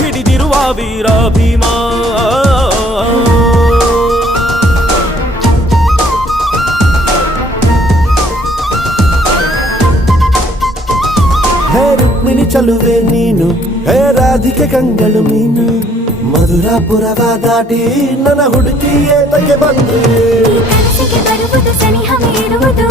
ಹಿಡಿದಿರುವ ವೀರ ಭೀಮಾ ಹೇ ರುಕ್ಮಿಣಿ ಚಲುವೆ ನೀನು ಹೇ ರಾಧಿಕೆ ಕಂಗಳು ಮೀನು ಮಧುರಾಪುರವ ದಾಟಿ ನನ್ನ ಹುಡುಕಿ ಏತಕ್ಕೆ ಬಂದು ಬರುವುದು ಸನಿಹ ಮೀರುವುದು